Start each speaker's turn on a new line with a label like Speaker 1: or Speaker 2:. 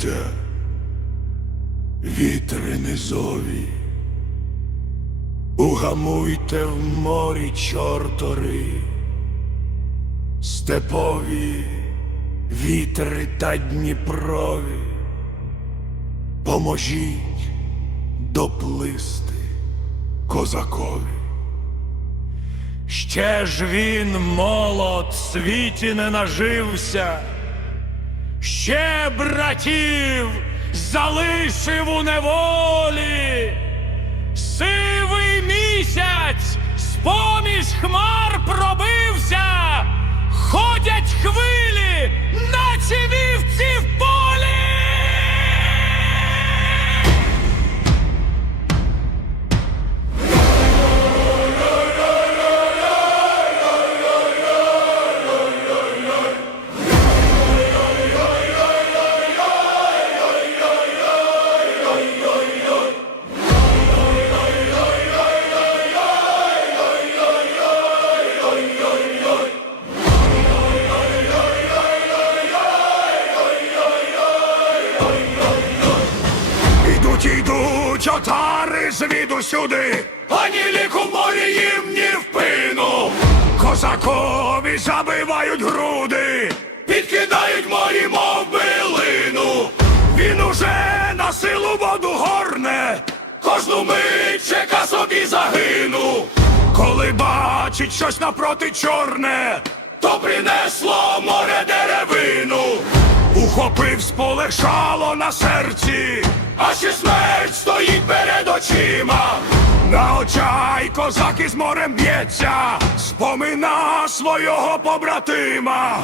Speaker 1: Гамуйте, вітри низові, угамуйте в морі чортори, степові вітри та Дніпрові, поможіть доплисти козакові. Ще ж він молод світі не нажився, ще братів залишив у неволі. Сивий місяць з-поміж хмар Ідуть отари звідусюди, ані ліку морі їм, ні в пину. Козакові забивають груди, підкидають морі, мов билину. Він уже на силу воду горне, кожну мить чека собі загину. Коли бачить щось напроти чорне, то принесло море деревину. Ухопив сполегшало на серці, а ще смерть стоїть перед очима. На очай козак із морем б'ється, спомина свого побратима.